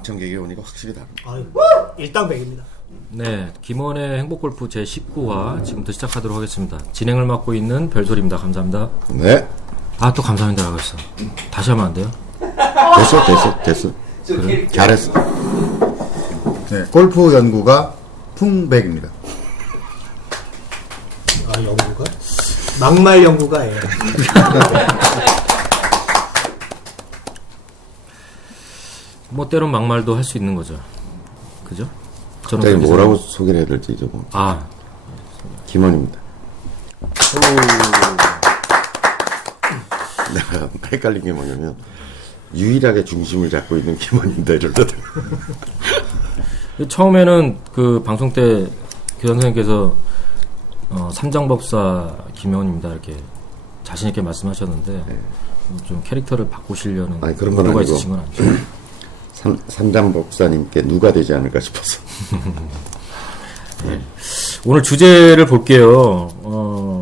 방청객이 오니까 확실히 다릅니다. 아유, 일당백입니다. 네, 김원의 행복골프 제19화 지금부터 시작하도록 하겠습니다. 진행을 맡고 있는 별소리입니다. 감사합니다. 네. 아, 또 감사합니다라고 했어. 다시 하면 안 돼요? 됐어. 그래. 잘했어. 네, 골프 연구가 풍백입니다. 아, 연구가? 막말 연구가, 예. 뭐 때론 막말도 할 수 있는 거죠. 그죠? 저는 갑자기 그렇게 뭐라고 소개를 해야 될지 저거. 아, 김원입니다. 내가 헷갈린 게 뭐냐면 유일하게 중심을 잡고 있는 김원입니다 이러거든. 처음에는 그 방송 때 교장 선생님께서 삼장법사 김원입니다 이렇게 자신 있게 말씀하셨는데 좀 캐릭터를 바꾸시려는 아니, 그런 건 의도가 아니고. 있으신 건 아니죠? 삼장 법사님께 누가 되지 않을까 싶어서. 네. 오늘 주제를 볼게요.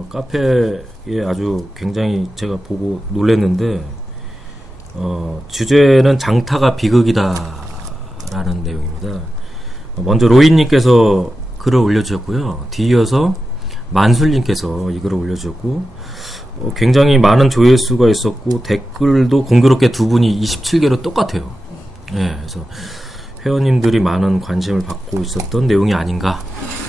카페에 아주 굉장히 제가 보고 놀랐는데, 주제는 장타가 비극이다라는 내용입니다. 먼저 로이님께서 글을 올려주셨고요. 뒤이어서 만술님께서 이 글을 올려주셨고, 굉장히 많은 조회수가 있었고, 댓글도 공교롭게 두 분이 27개로 똑같아요. 예, 그래서 회원님들이 많은 관심을 받고 있었던 내용이 아닌가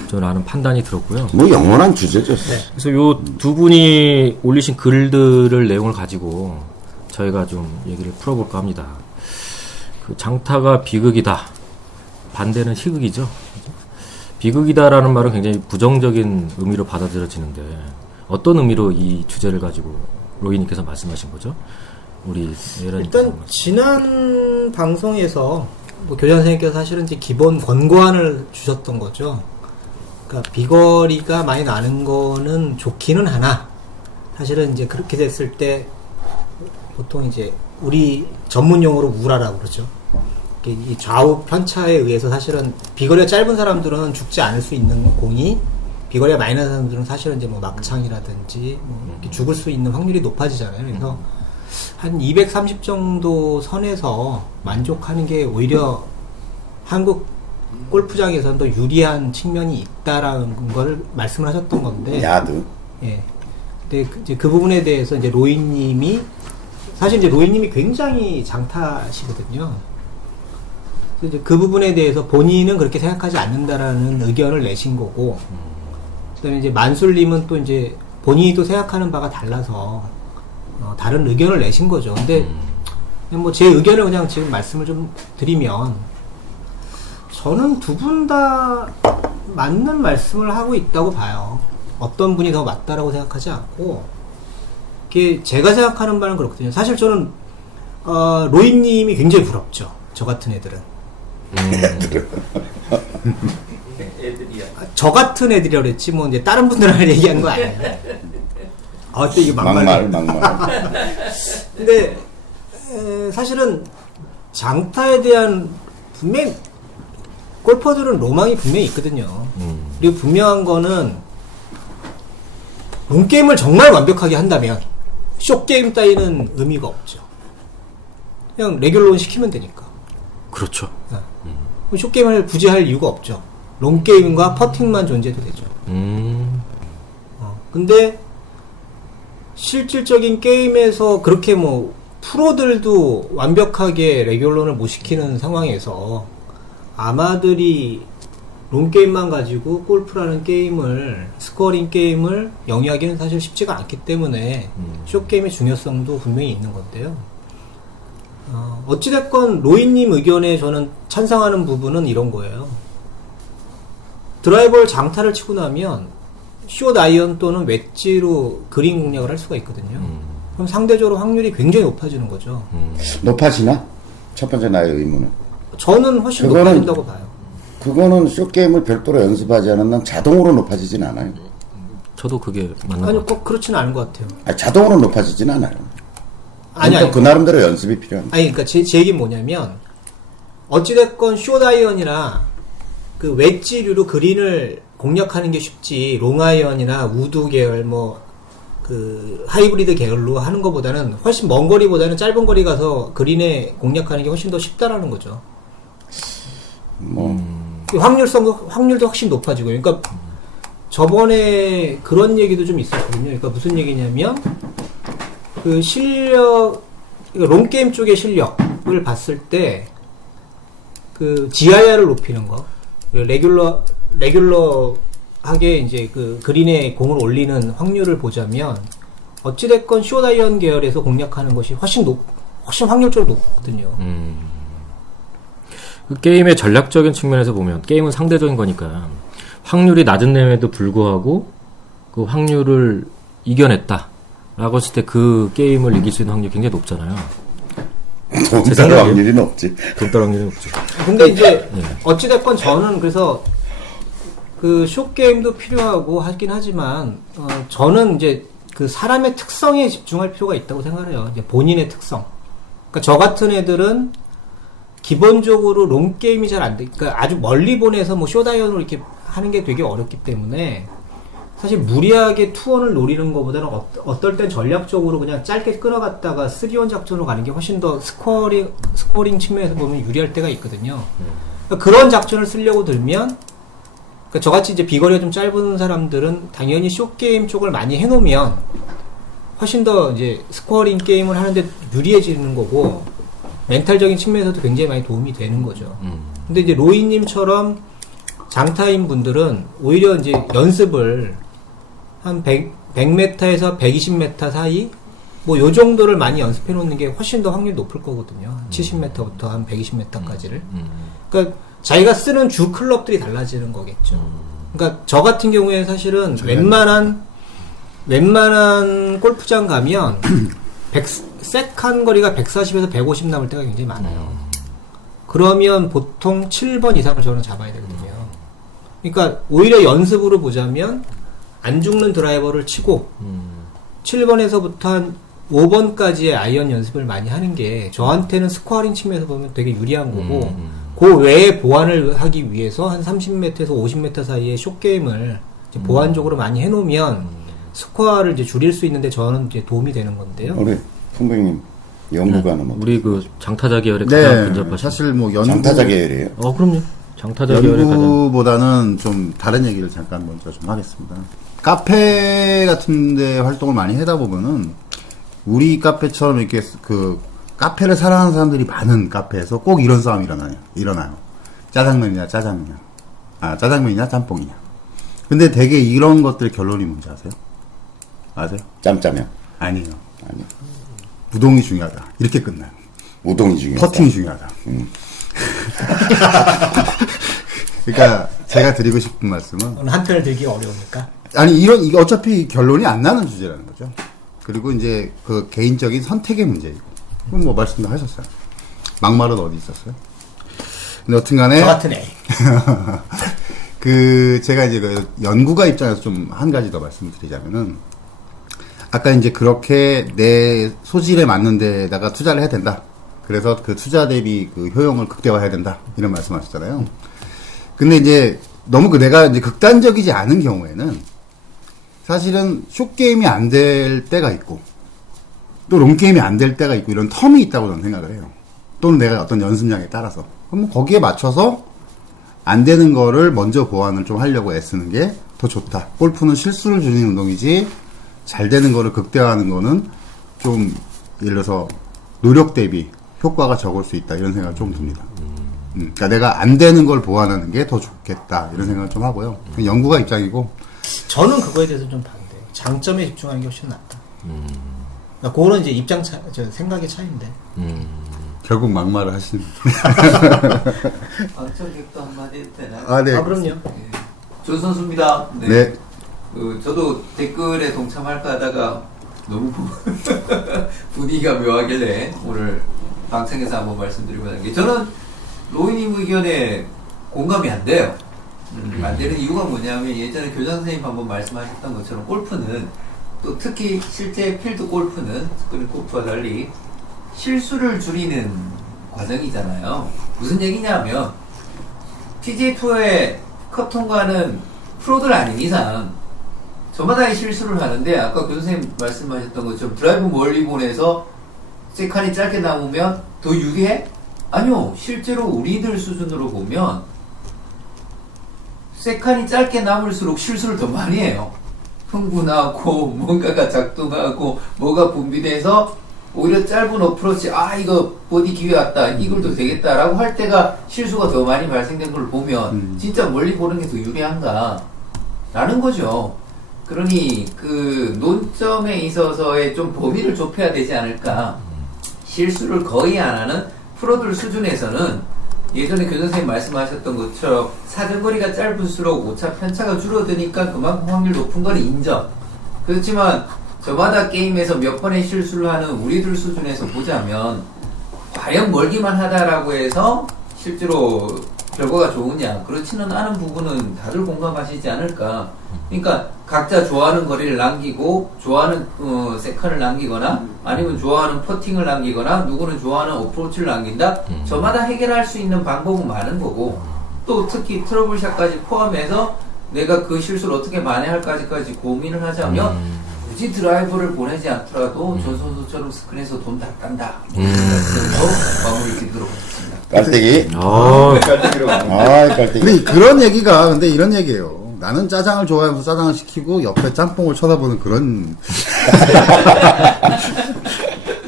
저는 판단이 들었고요. 뭐 영원한 주제죠. 그래서 요 두 분이 올리신 글들을 내용을 가지고 저희가 좀 얘기를 풀어볼까 합니다. 그 장타가 비극이다. 반대는 희극이죠. 그죠? 비극이다라는 말은 굉장히 부정적인 의미로 받아들여지는데 어떤 의미로 이 주제를 가지고 로이님께서 말씀하신 거죠? 우리 일단 지난 방송에서 뭐 교장 선생님께서 사실은 이제 기본 권고안을 주셨던 거죠. 그러니까 비거리가 많이 나는 거는 좋기는 하나 사실은 이제 그렇게 됐을 때 보통 이제 우리 전문 용어로 우라라고 그러죠. 이 좌우 편차에 의해서 사실은 비거리가 짧은 사람들은 죽지 않을 수 있는 공이 비거리가 많이 나는 사람들은 사실은 이제 뭐 막창이라든지 뭐 이렇게 죽을 수 있는 확률이 높아지잖아요. 그래서 한 230 정도 선에서 만족하는 게 오히려 한국 골프장에서는 더 유리한 측면이 있다라는 걸 말씀을 하셨던 건데. 야드. 예. 근데 이제 그 부분에 대해서 이제 로이님이 사실 이제 로이님이 굉장히 장타시거든요. 그래서 이제 그 부분에 대해서 본인은 그렇게 생각하지 않는다라는 의견을 내신 거고, 그다음에 이제 만술님은 또 이제 본인이 또 생각하는 바가 달라서 다른 의견을 내신 거죠. 근데 그냥 뭐 제 의견을 그냥 지금 말씀을 좀 드리면 저는 두 분 다 맞는 말씀을 하고 있다고 봐요. 어떤 분이 더 맞다라고 생각하지 않고 이게 제가 생각하는 바는 그렇거든요. 사실 저는 로이님이 굉장히 부럽죠. 저 같은 애들은. 저 같은 애들이라고 그랬지 뭐 이제 다른 분들을 얘기한 거 아니에요. 아, 또 이게 막말. 근데 사실은 장타에 대한 분명 골퍼들은 로망이 분명히 있거든요. 그리고 분명한 거는 롱게임을 정말 완벽하게 한다면 숏게임 따위는 의미가 없죠. 그냥 레귤론 시키면 되니까. 그렇죠. 숏게임을 굳이 할 이유가 없죠. 롱게임과 퍼팅만 존재해도 되죠. 근데 실질적인 게임에서 그렇게 뭐 프로들도 완벽하게 레귤런을 못 시키는 상황에서 아마들이 롱게임만 가지고 골프라는 게임을 스코어링 게임을 영위하기는 사실 쉽지가 않기 때문에 숏게임의 중요성도 분명히 있는 건데요. 어찌됐건 로이님 의견에 저는 찬성하는 부분은 이런 거예요. 드라이버를 장타를 치고 나면 숏 아이언 또는 웨지로 그린 공략을 할 수가 있거든요. 그럼 상대적으로 확률이 굉장히 높아지는 거죠. 높아지나? 첫 번째 나의 의문은. 저는 훨씬 높아진다고 봐요. 그거는 숏게임을 별도로 연습하지 않은 난 자동으로 높아지진 않아요. 저도 그게 맞는 아니, 것 같아요. 꼭 그렇지는 않은 것 같아요. 아니, 자동으로 높아지진 않아요. 아니, 그 나름대로 연습이 필요합니다. 아니, 그러니까 제 얘기는 뭐냐면, 어찌됐건 숏 아이언이나 그 웨지류로 그린을 공략하는 게 쉽지, 롱 아이언이나 우드 계열, 그 하이브리드 계열로 하는 것보다는 훨씬 먼 거리보다는 짧은 거리 가서 그린에 공략하는 게 훨씬 더 쉽다라는 거죠. 확률도 확실히 높아지고. 그러니까 저번에 그런 얘기도 좀 있었거든요. 그러니까 무슨 얘기냐면 그 실력, 롱게임 쪽의 실력을 봤을 때 그 GIR을 높이는 거, 레귤러하게 이제 그 그린에 공을 올리는 확률을 보자면 어찌됐건 쇼다이언 계열에서 공략하는 것이 훨씬 확률적으로 높거든요. 그 게임의 전략적인 측면에서 보면 게임은 상대적인 거니까 확률이 낮은데도 불구하고 그 확률을 이겨냈다라고 했을 때 그 게임을 이길 수 있는 확률이 굉장히 높잖아요. 돈 따를 확률이 높지. 돈 따를 확률이 높죠. 근데 이제 어찌됐건 저는 그래서 그 쇼게임도 필요하고 하긴 하지만 저는 이제 그 사람의 특성에 집중할 필요가 있다고 생각해요. 이제 본인의 특성. 그러니까 저 같은 애들은 기본적으로 롱게임이 잘 안 돼. 그러니까 아주 멀리 보내서 뭐 쇼다이언으로 이렇게 하는 게 되게 어렵기 때문에 사실 무리하게 투원을 노리는 것보다는 어떨 땐 전략적으로 그냥 짧게 끊어갔다가 3원 작전으로 가는 게 훨씬 더 스코어링 측면에서 보면 유리할 때가 있거든요. 그러니까 그런 작전을 쓰려고 들면 그러니까 저같이 이제 비거리가 좀 짧은 사람들은 당연히 쇼게임 쪽을 많이 해놓으면 훨씬 더 이제 스코어링 게임을 하는데 유리해지는 거고 멘탈적인 측면에서도 굉장히 많이 도움이 되는 거죠. 근데 이제 로이님처럼 장타인 분들은 오히려 이제 연습을 한 100m에서 120m 사이 뭐 요 정도를 많이 연습해 놓는 게 훨씬 더 확률이 높을 거거든요. 70m부터 한 120m까지를. 그러니까 자기가 쓰는 주 클럽들이 달라지는 거겠죠. 그러니까 저 같은 경우에 사실은 웬만한 골프장 가면 색한 거리가 140에서 150 남을 때가 굉장히 많아요. 그러면 보통 7번 이상을 저는 잡아야 되거든요. 그러니까 오히려 연습으로 보자면 안 죽는 드라이버를 치고 7번에서부터 한 5번까지의 아이언 연습을 많이 하는 게 저한테는 스코어링 측면에서 보면 되게 유리한 거고 그 외에 보완을 하기 위해서 한 30m에서 50m 사이의 숏게임을 이제 보완적으로 많이 해놓으면 스코어를 이제 줄일 수 있는데 저는 이제 도움이 되는 건데요. 우리 선배님 연구가는 뭐? 우리 그 장타자 계열에 가장 근접하신. 사실 뭐 장타자 계열이에요. 그럼요. 장타자 계열에 가장. 연구보다는 좀 다른 얘기를 잠깐 먼저 좀 하겠습니다. 카페 같은데 활동을 많이 하다 보면은 우리 카페처럼 이렇게 그 카페를 사랑하는 사람들이 많은 카페에서 꼭 이런 싸움이 일어나요. 짜장면이냐 짜장면이냐 짬뽕이냐. 근데 되게 이런 것들 결론이 뭔지 아세요? 짬짜면. 아니요. 우동이 중요하다. 이렇게 끝나요. 우동이 중요하다. 퍼팅이 중요하다. 그러니까 제가 드리고 싶은 말씀은 오늘 한 편을 들기 어려우니까. 아니 이게 어차피 결론이 안 나는 주제라는 거죠. 그리고 이제 그 개인적인 선택의 문제이고. 그럼 뭐 말씀도 하셨어요. 막말은 어디 있었어요? 근데 여튼간에 저 같은 애. 그 제가 이제 그 연구가 입장에서 좀 한 가지 더 말씀드리자면은 아까 이제 그렇게 내 소질에 맞는 데다가 투자를 해야 된다. 그래서 그 투자 대비 그 효용을 극대화해야 된다. 이런 말씀하셨잖아요. 근데 이제 너무 내가 이제 극단적이지 않은 경우에는 사실은 숏게임이 안 될 때가 있고 또 롱게임이 안 될 때가 있고 이런 텀이 있다고 저는 생각을 해요. 또는 내가 어떤 연습량에 따라서. 그럼 뭐 거기에 맞춰서 안 되는 거를 먼저 보완을 좀 하려고 애쓰는 게 더 좋다. 골프는 실수를 줄이는 운동이지 잘 되는 거를 극대화하는 거는 좀 예를 들어서 노력 대비 효과가 적을 수 있다. 이런 생각을 좀 듭니다. 그러니까 내가 안 되는 걸 보완하는 게 더 좋겠다. 이런 생각을 좀 하고요. 연구가 입장이고 저는 그거에 대해서 좀 반대해요. 장점에 집중하는 게 훨씬 낫다. 그러니까 그거는 이제 저 생각의 차이인데. 결국 막말을 하시는. 방청객도 한마디 해도 되나요? 아, 네. 그럼요. 조 선수입니다. 네. 저도 댓글에 동참할까 하다가 너무 분위기가 묘하길래 오늘 방청에서 한번 말씀드리고 하는 게 저는 로이님 의견에 공감이 안 돼요. 안 되는 이유가 뭐냐면 예전에 교장 선생님 한번 말씀하셨던 것처럼 골프는 또 특히 실제 필드 골프는 스크린 골프와 달리 실수를 줄이는 과정이잖아요. 무슨 얘기냐면 PGA 투어의 컷 통과는 프로들 아닌 이상 저마다의 실수를 하는데 아까 교장 선생님 말씀하셨던 것처럼 드라이브 멀리 보내서 세칸이 짧게 남으면 더 유리해? 아니요, 실제로 우리들 수준으로 보면 세칸이 짧게 남을수록 실수를 더 많이 해요. 흥분하고 뭔가가 작동하고 뭐가 분비돼서 오히려 짧은 어프로치, 아 이거 버디 기회 왔다, 이걸도 되겠다라고 할 때가 실수가 더 많이 발생된 걸 보면 진짜 멀리 보는 게 더 유리한가 라는 거죠. 그러니 그 논점에 있어서의 좀 범위를 좁혀야 되지 않을까. 실수를 거의 안 하는 프로들 수준에서는 예전에 교장선생님 말씀하셨던 것처럼 사정거리가 짧을수록 오차 편차가 줄어드니까 그만큼 확률 높은 건 인정. 그렇지만 저마다 게임에서 몇 번의 실수를 하는 우리들 수준에서 보자면 과연 멀기만 하다라고 해서 실제로 결과가 좋으냐, 그렇지는 않은 부분은 다들 공감하시지 않을까. 그러니까 각자 좋아하는 거리를 남기고 좋아하는 세컨을 남기거나 아니면 좋아하는 퍼팅을 남기거나 누구는 좋아하는 어프로치를 남긴다. 저마다 해결할 수 있는 방법은 많은 거고, 또 특히 트러블샷까지 포함해서 내가 그 실수를 어떻게 만회할까지까지 고민을 하자면 굳이 드라이버를 보내지 않더라도 전 선수처럼 스크린에서 돈 다 딴다. 그래서 마무리 짓도록 하겠습니다. 깔때기. 깔때기로. 깔때기. 근데 그런 얘기가 근데 이런 얘기예요. 나는 짜장을 좋아하면서 짜장을 시키고 옆에 짬뽕을 쳐다보는 그런.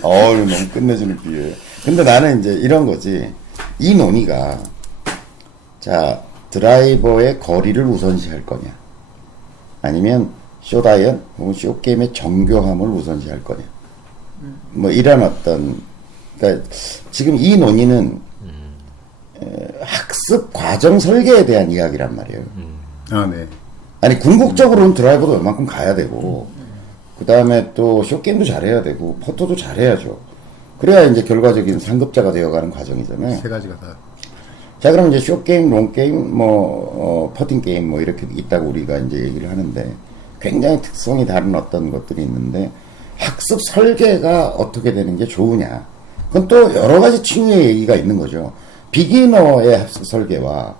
너무 끝내주는 비유예요. 근데 나는 이제 이런 거지. 이 논의가 자 드라이버의 거리를 우선시할 거냐, 아니면 쇼다이언 혹은 쇼게임의 정교함을 우선시할 거냐, 뭐 이런 어떤, 그러니까 지금 이 논의는 학습 과정 설계에 대한 이야기란 말이에요. 아, 네. 아니 궁극적으로는 드라이버도 웬만큼 가야 되고, 그 다음에 또 쇼게임도 잘해야 되고 퍼터도 잘해야죠. 그래야 이제 결과적인 상급자가 되어가는 과정이잖아요. 세 가지가 다. 자, 그럼 이제 쇼게임, 롱게임, 퍼팅 게임 뭐 이렇게 있다고 우리가 이제 얘기를 하는데, 굉장히 특성이 다른 어떤 것들이 있는데, 학습 설계가 어떻게 되는 게 좋으냐. 그건 또 여러 가지 층위의 얘기가 있는 거죠. 비기너의 학습 설계와,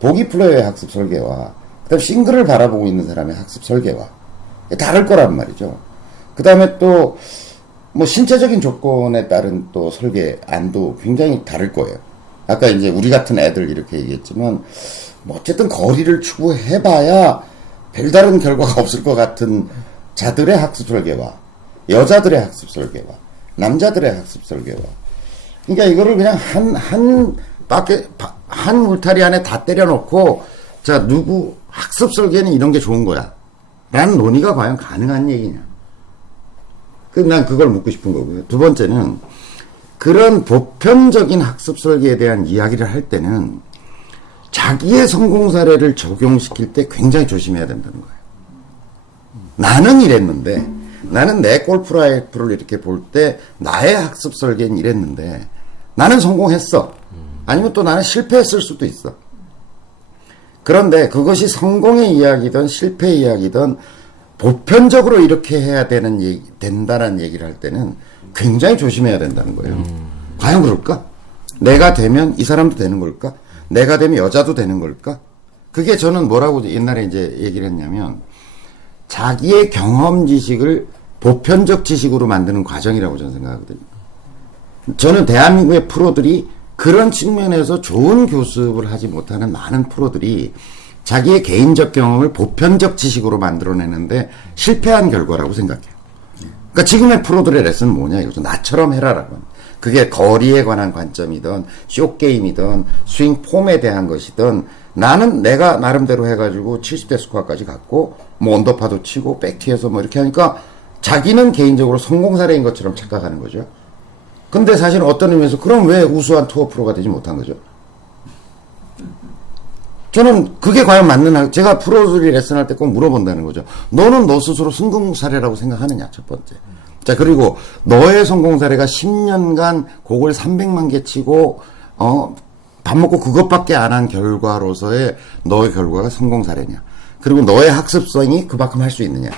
보기 플레이어의 학습 설계와, 그 다음 싱글을 바라보고 있는 사람의 학습 설계와, 다를 거란 말이죠. 그 다음에 또, 뭐 신체적인 조건에 따른 또 설계안도 굉장히 다를 거예요. 아까 이제 우리 같은 애들 이렇게 얘기했지만, 뭐 어쨌든 거리를 추구해봐야 별다른 결과가 없을 것 같은 자들의 학습 설계와, 여자들의 학습 설계와, 남자들의 학습 설계와, 그러니까 이거를 그냥 한 울타리 안에 다 때려놓고, 자, 누구 학습 설계는 이런 게 좋은 거야 라는 논의가 과연 가능한 얘기냐. 난 그걸 묻고 싶은 거고요. 두 번째는, 그런 보편적인 학습 설계에 대한 이야기를 할 때는 자기의 성공 사례를 적용시킬 때 굉장히 조심해야 된다는 거예요. 나는 이랬는데, 나는 내 골프 라이프를 이렇게 볼 때 나의 학습 설계는 이랬는데 나는 성공했어. 아니면 또 나는 실패했을 수도 있어. 그런데 그것이 성공의 이야기든 실패의 이야기든 보편적으로 이렇게 해야 된다는 얘기를 할 때는 굉장히 조심해야 된다는 거예요. 과연 그럴까? 내가 되면 이 사람도 되는 걸까? 내가 되면 여자도 되는 걸까? 그게 저는 뭐라고 옛날에 이제 얘기를 했냐면, 자기의 경험 지식을 보편적 지식으로 만드는 과정이라고 저는 생각하거든요. 저는 대한민국의 프로들이 그런 측면에서 좋은 교습을 하지 못하는 많은 프로들이 자기의 개인적 경험을 보편적 지식으로 만들어내는데 실패한 결과라고 생각해요. 그러니까 지금의 프로들의 레슨은 뭐냐 이거죠. 나처럼 해라라고. 그게 거리에 관한 관점이든 쇼게임이든 스윙 폼에 대한 것이든, 나는 내가 나름대로 해가지고 70대 스코어까지 갔고 뭐 언더파도 치고 백티에서 뭐 이렇게 하니까 자기는 개인적으로 성공 사례인 것처럼 착각하는 거죠. 근데 사실 어떤 의미에서 그럼 왜 우수한 투어 프로가 되지 못한 거죠? 저는 그게 과연 맞는, 제가 프로들이 레슨할 때 꼭 물어본다는 거죠. 너는 너 스스로 성공 사례라고 생각하느냐, 첫 번째. 자, 그리고 너의 성공 사례가 10년간 곡을 300만 개 치고 밥 먹고 그것밖에 안 한 결과로서의 너의 결과가 성공 사례냐. 그리고 너의 학습성이 그만큼 할 수 있느냐.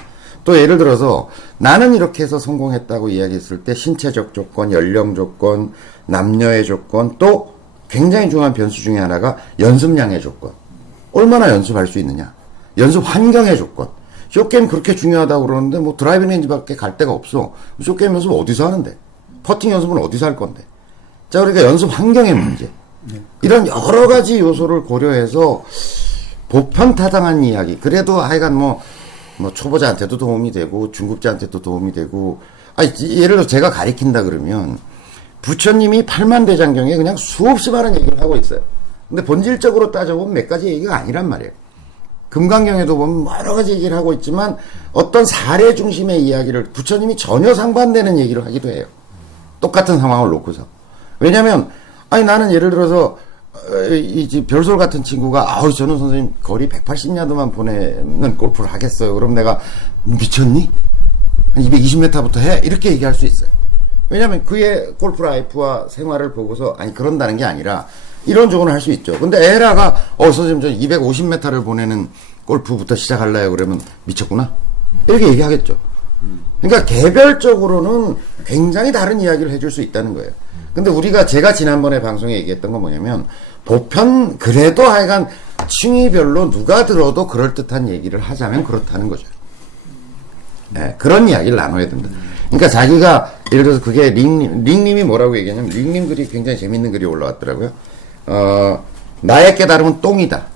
또 예를 들어서 나는 이렇게 해서 성공했다고 이야기했을 때 신체적 조건, 연령 조건, 남녀의 조건, 또 굉장히 중요한 변수 중에 하나가 연습량의 조건. 얼마나 연습할 수 있느냐. 연습 환경의 조건. 쇼게임 그렇게 중요하다고 그러는데 뭐 드라이빙 렌즈밖에 갈 데가 없어. 쇼게임 연습 어디서 하는데? 퍼팅 연습은 어디서 할 건데? 자, 그러니까 연습 환경의 문제. 이런 여러 가지 요소를 고려해서 보편타당한 이야기. 그래도 하여간 뭐 초보자한테도 도움이 되고 중급자한테도 도움이 되고. 아니, 예를 들어 제가 가리킨다 그러면 부처님이 팔만대장경에 그냥 수없이 많은 얘기를 하고 있어요. 근데 본질적으로 따져보면 몇 가지 얘기가 아니란 말이에요. 금강경에도 보면 여러 가지 얘기를 하고 있지만 어떤 사례 중심의 이야기를 부처님이 전혀 상반되는 얘기를 하기도 해요. 똑같은 상황을 놓고서. 왜냐면 아니 나는 예를 들어서 이 별솔 같은 친구가 아우 저는 선생님 거리 180야드만 보내는 골프를 하겠어요. 그럼 내가 미쳤니? 한 220m부터 해? 이렇게 얘기할 수 있어요. 왜냐면 그의 골프 라이프와 생활을 보고서 아니 그런다는 게 아니라 이런 조언을 할 수 있죠. 근데 에라가 선생님 저 250m를 보내는 골프부터 시작할래요. 그러면 미쳤구나. 이렇게 얘기하겠죠. 그러니까 개별적으로는 굉장히 다른 이야기를 해줄 수 있다는 거예요. 근데 제가 지난번에 방송에 얘기했던 건 뭐냐면 보편 그래도 하여간 층위별로 누가 들어도 그럴듯한 얘기를 하자면 그렇다는 거죠. 네, 그런 이야기를 나눠야 된다. 그러니까 자기가 예를 들어서 그게 링님이 뭐라고 얘기하냐면 링님 글이 굉장히 재밌는 글이 올라왔더라고요. 나의 깨달음은 똥이다.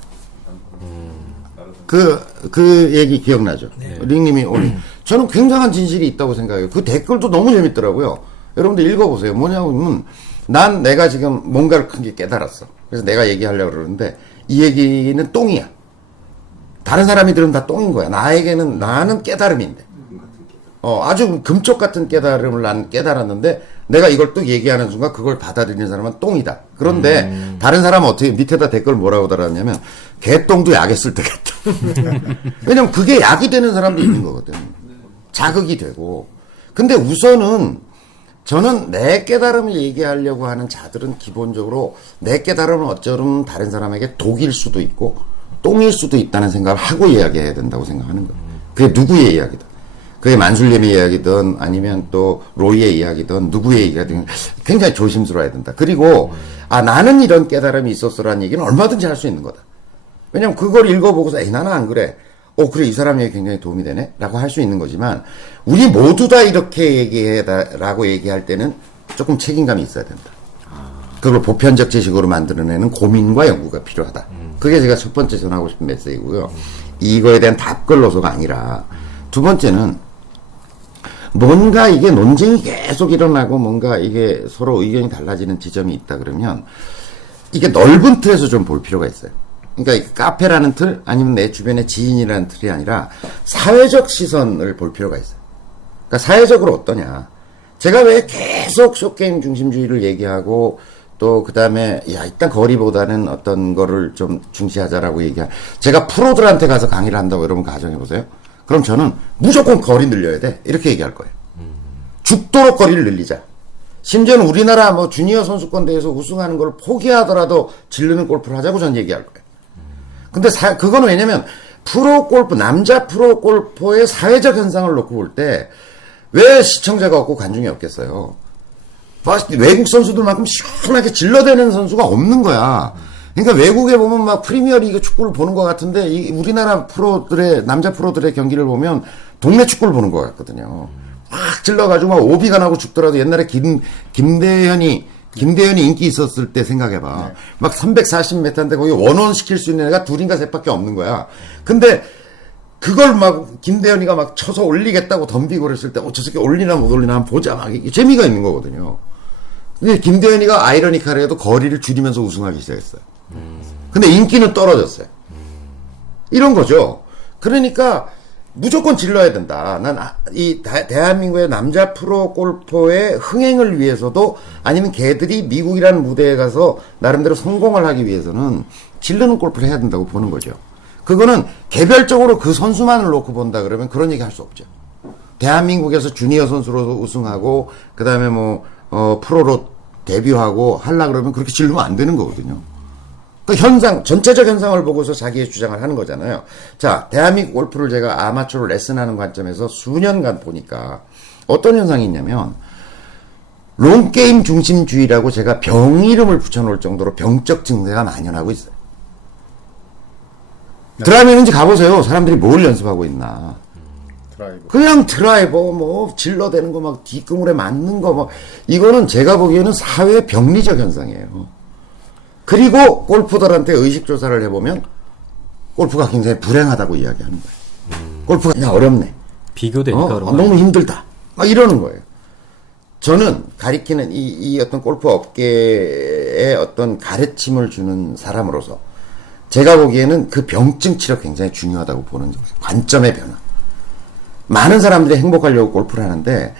그 얘기 기억나죠? 네. 링님이 올린. 저는 굉장한 진실이 있다고 생각해요. 그 댓글도 너무 재밌더라고요. 여러분들 읽어보세요. 뭐냐면 난 내가 지금 뭔가를 크게 깨달았어. 그래서 내가 얘기하려고 그러는데 이 얘기는 똥이야. 다른 사람이 들으면 다 똥인 거야. 나는 깨달음인데. 아주 금쪽 같은 깨달음을 난 깨달았는데 내가 이걸 또 얘기하는 순간 그걸 받아들이는 사람은 똥이다. 그런데 다른 사람은 어떻게 밑에다 댓글 뭐라고 달았냐면 개똥도 약에 쓸 때겠다. 왜냐면 그게 약이 되는 사람도 있는 거거든. 자극이 되고. 근데 우선은 저는 내 깨달음을 얘기하려고 하는 자들은 기본적으로 내 깨달음은 어쩌면 다른 사람에게 독일 수도 있고 똥일 수도 있다는 생각을 하고 이야기해야 된다고 생각하는 거예요. 그게 누구의 이야기다. 그게 만술님의 이야기든 아니면 또 로이의 이야기든 누구의 이야기든 굉장히 조심스러워야 된다. 그리고 나는 이런 깨달음이 있었어라는 얘기는 얼마든지 할 수 있는 거다. 왜냐면 그걸 읽어보고서 나는 안 그래. 그래 이 사람에게 굉장히 도움이 되네 라고 할 수 있는 거지만 우리 모두 다 이렇게 얘기해라고 얘기할 때는 조금 책임감이 있어야 된다. 그걸 보편적 지식으로 만들어내는 고민과 연구가 필요하다. 그게 제가 첫 번째 전하고 싶은 메시지고요. 이거에 대한 답글로서가 아니라 두 번째는 뭔가 이게 논쟁이 계속 일어나고 뭔가 이게 서로 의견이 달라지는 지점이 있다 그러면 이게 넓은 틀에서 좀 볼 필요가 있어요. 그러니까 카페라는 틀 아니면 내 주변의 지인이라는 틀이 아니라 사회적 시선을 볼 필요가 있어요. 그러니까 사회적으로 어떠냐. 제가 왜 계속 쇼게임 중심주의를 얘기하고 또 그다음에 일단 거리보다는 어떤 거를 좀 중시하자라고 제가 프로들한테 가서 강의를 한다고 여러분 가정해 보세요. 그럼 저는 무조건 거리 늘려야 돼. 이렇게 얘기할 거예요. 죽도록 거리를 늘리자. 심지어는 우리나라 주니어 선수권 대회에서 우승하는 걸 포기하더라도 질르는 골프를 하자고 저는 얘기할 거예요. 근데 그거는 왜냐면 프로골프, 남자 프로골퍼의 사회적 현상을 놓고 볼 때 왜 시청자가 없고 관중이 없겠어요? 외국 선수들만큼 시원하게 질러대는 선수가 없는 거야. 그러니까 외국에 보면 막 프리미어리그 축구를 보는 것 같은데 우리나라 남자 프로들의 경기를 보면 동네 축구를 보는 것 같거든요. 막 질러가지고 막 오비가 나고 죽더라도 옛날에 김대현이 인기 있었을 때 생각해봐. 네. 막 340m인데 거기 원원 시킬 수 있는 애가 둘인가 셋밖에 없는 거야. 근데 그걸 막 김대현이가 막 쳐서 올리겠다고 덤비고 그랬을 때 저 새끼 올리나 못 올리나 한번 보자. 막 재미가 있는 거거든요. 근데 김대현이가 아이러니컬하게도 거리를 줄이면서 우승하기 시작했어요. 근데 인기는 떨어졌어요. 이런 거죠. 그러니까 무조건 질러야 된다. 난 이 대한민국의 남자 프로 골퍼의 흥행을 위해서도 아니면 걔들이 미국이라는 무대에 가서 나름대로 성공을 하기 위해서는 질르는 골프를 해야 된다고 보는 거죠. 그거는 개별적으로 그 선수만을 놓고 본다 그러면 그런 얘기 할 수 없죠. 대한민국에서 주니어 선수로 우승하고 그다음에 프로로 데뷔하고 하려 그러면 그렇게 질르면 안 되는 거거든요. 그 전체적 현상을 보고서 자기의 주장을 하는 거잖아요. 자, 대한민국 골프를 제가 아마추어로 레슨하는 관점에서 수년간 보니까 어떤 현상이 있냐면, 롱게임 중심주의라고 제가 병 이름을 붙여놓을 정도로 병적 증세가 만연하고 있어요. 드라이브인지 가보세요. 사람들이 뭘 연습하고 있나. 드라이버. 그냥 드라이버 뭐 질러대는 거 막 뒷그물에 맞는 거 뭐 이거는 제가 보기에는 사회 병리적 현상이에요. 그리고 골프들한테 의식 조사를 해보면 골프가 굉장히 불행하다고 이야기하는 거예요. 골프가 그냥 어렵네. 비교되니까 그런 거 너무 힘들다. 막 이러는 거예요. 저는 가리키는 이 어떤 골프 업계에 어떤 가르침을 주는 사람으로서 제가 보기에는 그 병증 치료 굉장히 중요하다고 보는 거예요. 관점의 변화. 많은 사람들이 행복하려고 골프를 하는데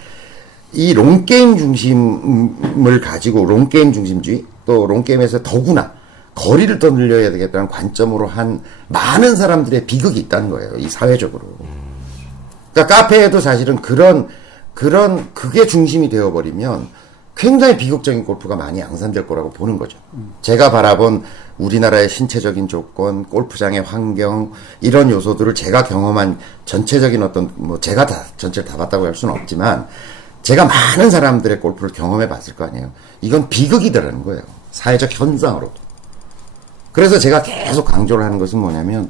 이 롱게임 중심을 가지고 롱게임 중심주의 또 롱게임에서 더구나 거리를 더 늘려야 되겠다는 관점으로 한 많은 사람들의 비극이 있다는 거예요. 이 사회적으로. 그러니까 카페에도 사실은 그게 중심이 되어버리면 굉장히 비극적인 골프가 많이 양산될 거라고 보는 거죠. 제가 바라본 우리나라의 신체적인 조건, 골프장의 환경, 이런 요소들을 제가 경험한 전체적인 어떤, 뭐, 제가 전체를 다 봤다고 할 수는 없지만, 제가 많은 사람들의 골프를 경험해 봤을 거 아니에요. 이건 비극이더라는 거예요. 사회적 현상으로도. 그래서 제가 계속 강조를 하는 것은 뭐냐면,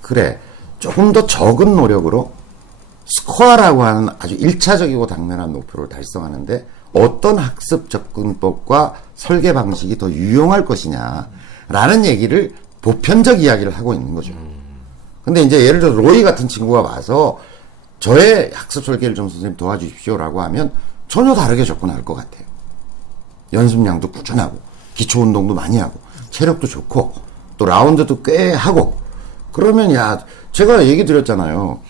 그래, 조금 더 적은 노력으로 스코어라고 하는 아주 1차적이고 당면한 목표를 달성하는데 어떤 학습 접근법과 설계 방식이 더 유용할 것이냐라는 얘기를 보편적 이야기를 하고 있는 거죠. 근데 이제 예를 들어 로이 같은 친구가 와서 저의 학습 설계를 좀 선생님 도와주십시오라고 하면 전혀 다르게 접근할 것 같아요. 연습량도 꾸준하고 기초 운동도 많이 하고 체력도 좋고 또 라운드도 꽤 하고 그러면 야 제가 얘기 드렸잖아요.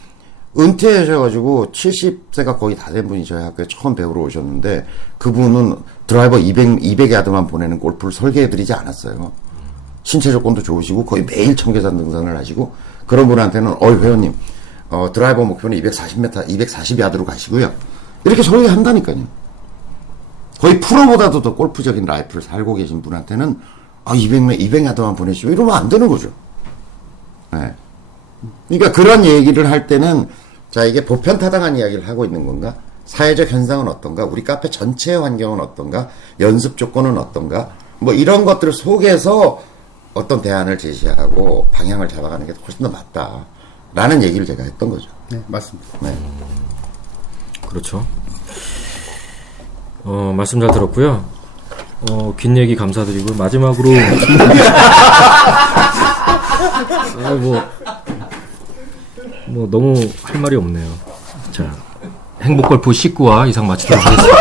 은퇴하셔가지고 70세가 거의 다 된 분이 저희 학교에 처음 배우러 오셨는데 그분은 드라이버 200야드만 보내는 골프를 설계해드리지 않았어요. 신체 조건도 좋으시고 거의 매일 청계산 등산을 하시고 그런 분한테는 회원님 드라이버 목표는 240야드로 가시고요. 이렇게 설계한다니까요. 거의 프로보다도 더 골프적인 라이프를 살고 계신 분한테는 200야드만 보내시고 이러면 안 되는 거죠. 네. 그러니까 그런 얘기를 할 때는 자 이게 보편타당한 이야기를 하고 있는 건가? 사회적 현상은 어떤가? 우리 카페 전체의 환경은 어떤가? 연습 조건은 어떤가? 뭐 이런 것들을 속에서 어떤 대안을 제시하고 방향을 잡아가는 게 훨씬 더 맞다라는 얘기를 제가 했던 거죠. 네, 맞습니다. 네. 그렇죠. 말씀 잘 들었고요. 긴 얘기 감사드리고 마지막으로 뭐 너무 할 말이 없네요. 자, 행복골프 19화 이상 마치도록 하겠습니다.